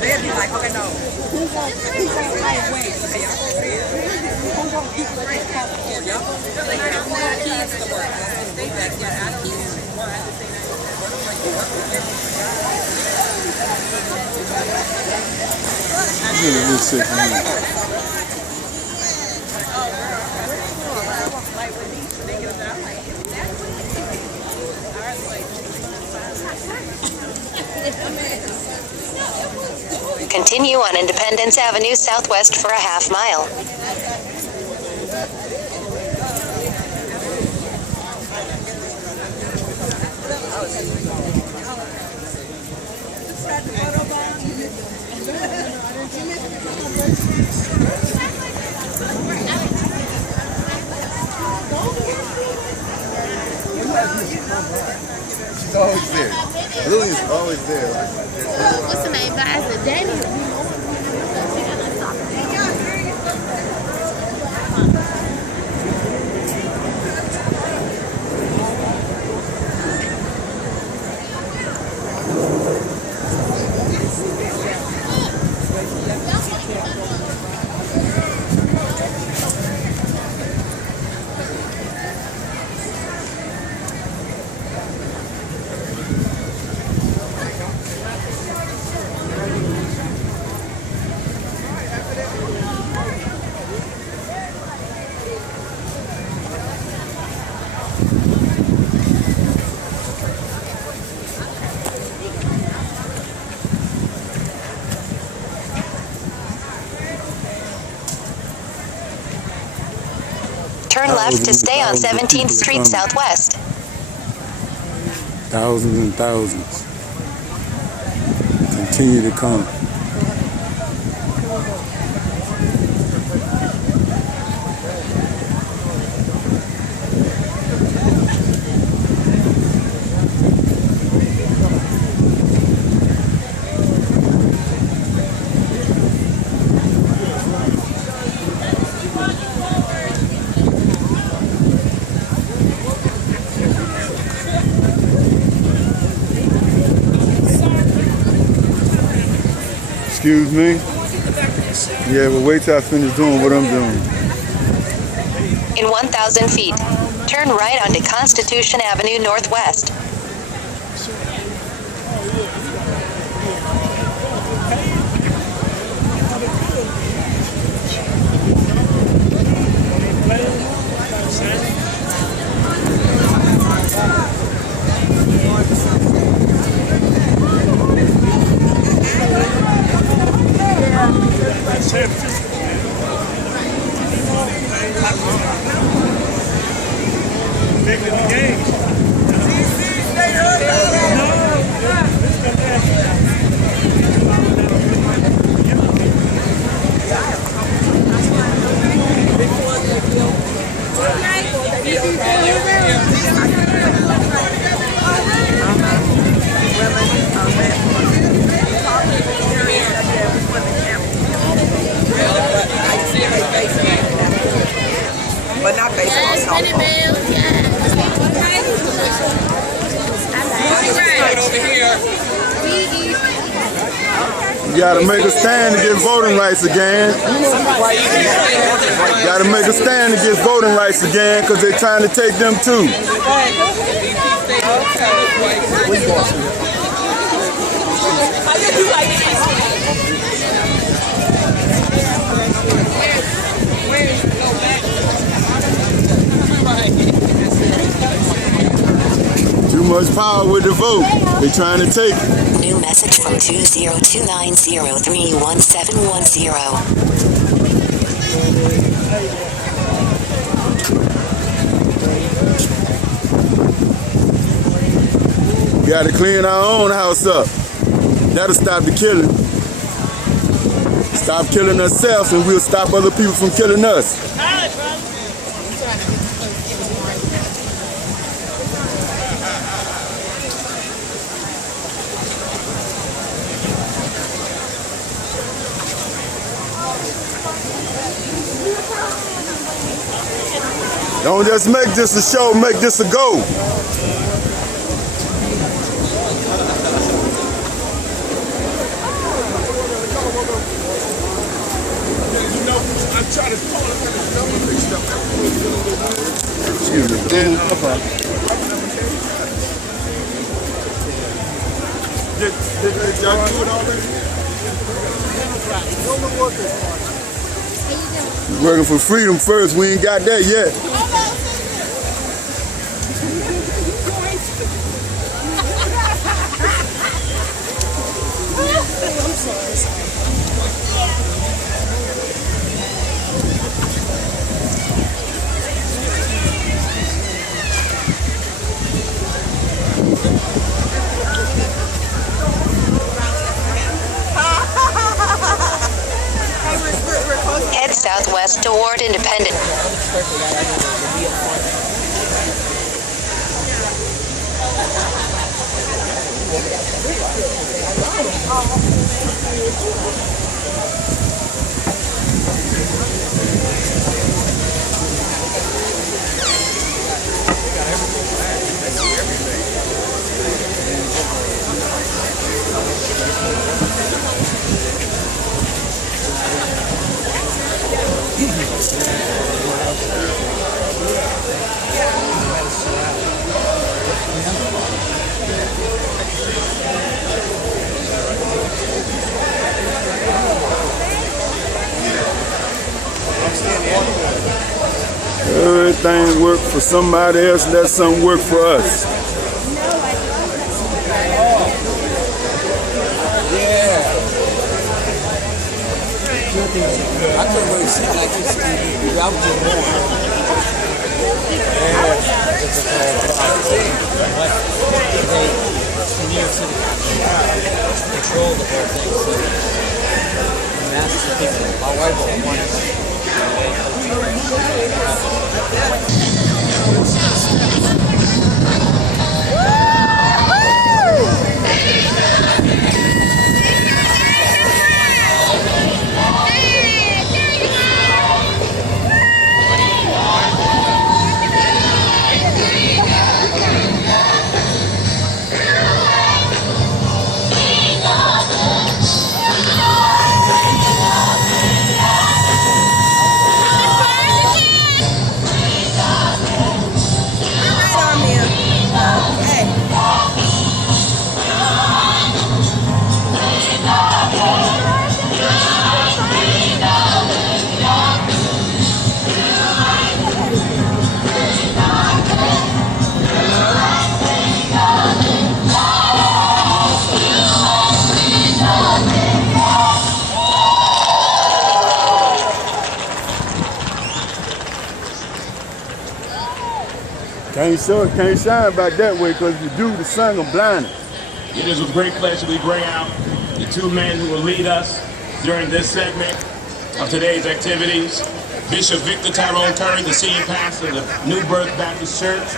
They'd be like, okay, no. Continue on Independence Avenue Southwest for a half-mile. She's always there. Lillian's always there. What's the name, guys? Danny. Turn left to stay on 17th Street Southwest. Thousands and thousands continue to come. Excuse me? Yeah, but wait till I finish doing what I'm doing. In 1,000 feet, turn right onto Constitution Avenue Northwest. But not baseball, softball. Right over here. You gotta make a stand to get voting rights again. You gotta make a stand to get voting rights again because they're trying to take them too. Too much power with the vote. They're trying to take it. New message from 20290311710. We gotta clean our own house up. That'll stop the killing. Stop killing ourselves and we'll stop other people from killing us. Don't just make this a show, make this a go. We're working for freedom first. We ain't got that yet. Head southwest toward Independent. Everything work for somebody else, let something work for us. I couldn't really see like this TV. I was just born. In New York City, control the whole thing. So the masses of people, my wife will want it. Can't shine back that way because if you do, the sun will blind it. It is with great pleasure we bring out the two men who will lead us during this segment of today's activities. Bishop Victor Tyrone Curry, the senior pastor of the New Birth Baptist Church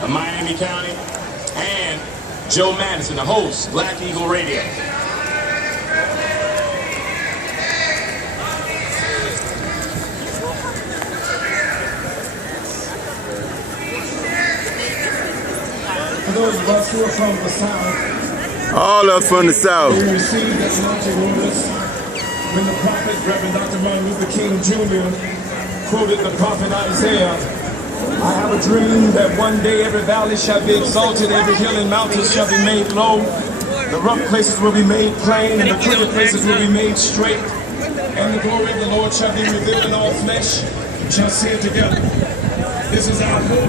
of Miami County, and Joe Madison, the host, Black Eagle Radio. For those of us who are from the South, all us from the South. we received that anointing on us when the prophet, Reverend Dr. Martin Luther King Jr., quoted the prophet Isaiah. I have a dream that one day every valley shall be exalted, every hill and mountain shall be made low, the rough places will be made plain, and the crooked places will be made straight, and the glory of the Lord shall be revealed in all flesh. Shall see it together. This is our hope.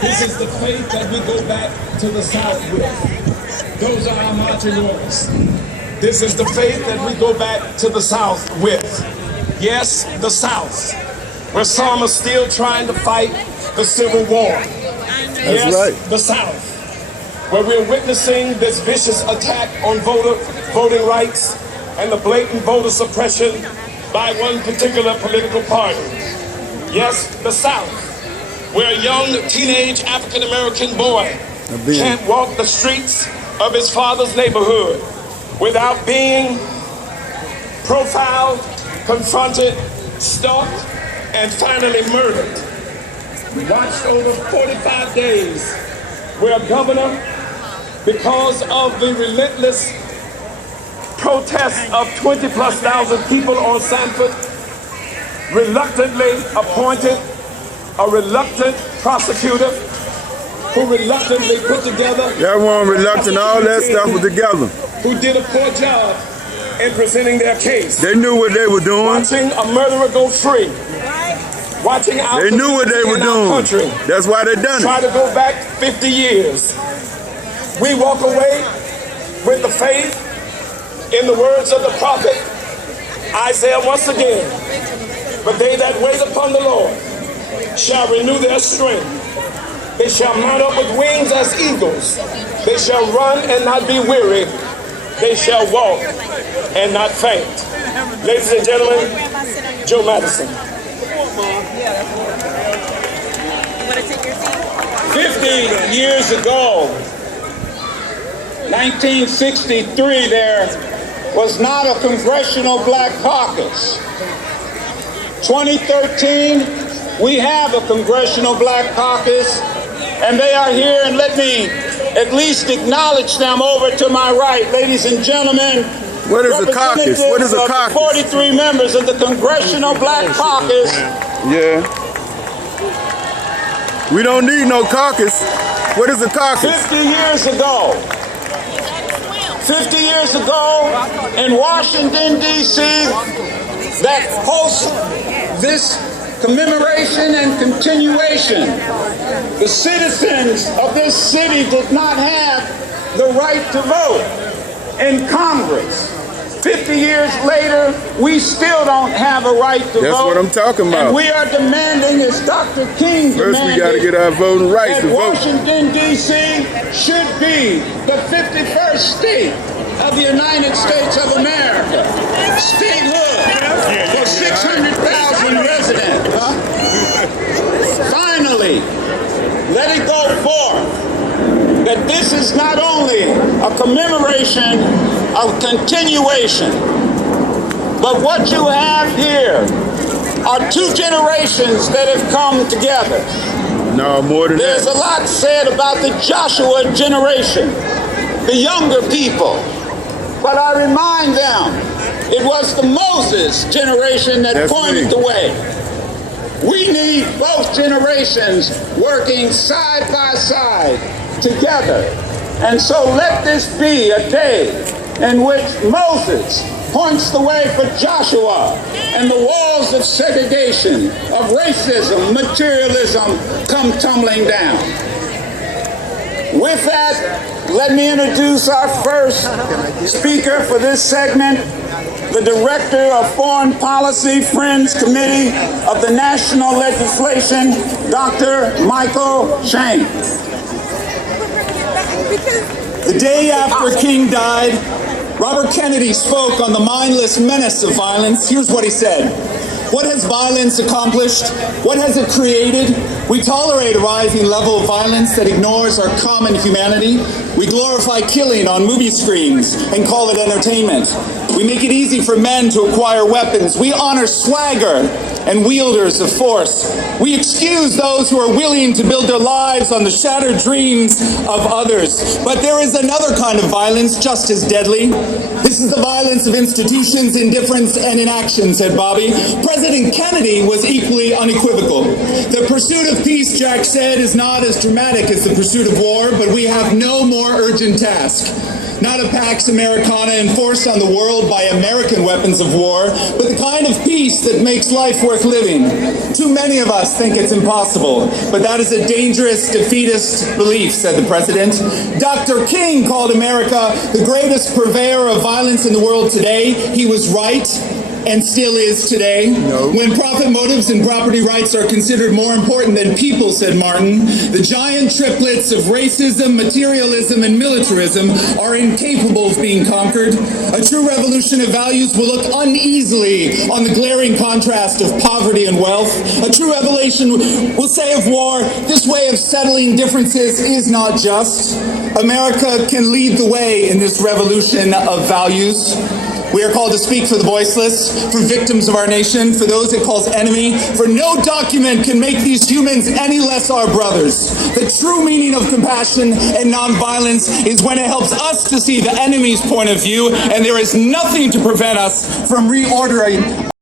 This is the faith that we go back to the South with. Those are our marching orders. This is the faith that we go back to the South with. Yes, the South, where some are still trying to fight the Civil War. Yes, right. The South, where we're witnessing this vicious attack on voting rights and the blatant voter suppression by one particular political party. Yes, the South, where a young teenage African-American boy can't walk the streets of his father's neighborhood without being profiled, confronted, stalked, and finally murdered. We watched over 45 days where a governor, because of the relentless protests of 20,000+ people on Sanford, reluctantly appointed a reluctant prosecutor who reluctantly put together. Everyone reluctant, all that stuff was together. who did a poor job in presenting their case. They knew what they were doing. Watching a murderer go free. Watching our They knew what they were doing. Country That's why they done try it. to go back 50 years. We walk away with the faith in the words of the prophet Isaiah once again. But they that wait upon the Lord shall renew their strength. They shall mount up with wings as eagles. They shall run and not be weary. They shall walk and not faint. Ladies and gentlemen, Joe Madison. 50 years ago, 1963, there was not a congressional black caucus. 2013, we have a congressional black caucus, and they are here, and let me at least acknowledge them over to my right. Ladies and gentlemen, What is a caucus? What is a caucus? 43 members of the Congressional Black Caucus. Yeah. We don't need no caucus. What is a caucus? 50 years ago, in Washington, D.C., that hosts this commemoration and continuation, the citizens of this city did not have the right to vote in Congress. 50 years later, we still don't have a right to vote. That's what I'm talking about. And we are demanding, as Dr. King First, we demanded, got to get our voting rights that to vote. Washington, D.C. should be the 51st state of the United States of America. Statehood for 600,000 residents. Finally, let it go forth that this is not only a commemoration, a continuation, but what you have here are two generations that have come together. No, more than There's that. a lot said about the Joshua generation, the younger people, but I remind them it was the Moses generation that That's pointed me. the way. We need both generations working side by side together. And so let this be a day in which Moses points the way for Joshua, and the walls of segregation, of racism, materialism come tumbling down. With that, let me introduce our first speaker for this segment, the Director of Foreign Policy Friends Committee of the National Legislation, Dr. Michael Shane. The day after King died, Robert Kennedy spoke on the mindless menace of violence. Here's what he said. What has violence accomplished? What has it created? We tolerate a rising level of violence that ignores our common humanity. We glorify killing on movie screens and call it entertainment. We make it easy for men to acquire weapons. We honor swagger and wielders of force. We excuse those who are willing to build their lives on the shattered dreams of others. But there is another kind of violence just as deadly. This is the violence of institutions, indifference, and inaction, said Bobby. President Kennedy was equally unequivocal. The pursuit of peace, Jack said, is not as dramatic as the pursuit of war, but we have no more urgent task. Not a Pax Americana enforced on the world by American weapons of war, but the kind of peace that makes life worth living. Too many of us think it's impossible, but that is a dangerous, defeatist belief, said the president. Dr. King called America the greatest purveyor of violence in the world today. He was right. And still is today. No. When profit motives and property rights are considered more important than people, said Martin, the giant triplets of racism, materialism, and militarism are incapable of being conquered. A true revolution of values will look uneasily on the glaring contrast of poverty and wealth. A true revelation will say of war, this way of settling differences is not just. America can lead the way in this revolution of values. We are called to speak for the voiceless, for victims of our nation, for those it calls enemy, for no document can make these humans any less our brothers. The true meaning of compassion and nonviolence is when it helps us to see the enemy's point of view, and there is nothing to prevent us from reordering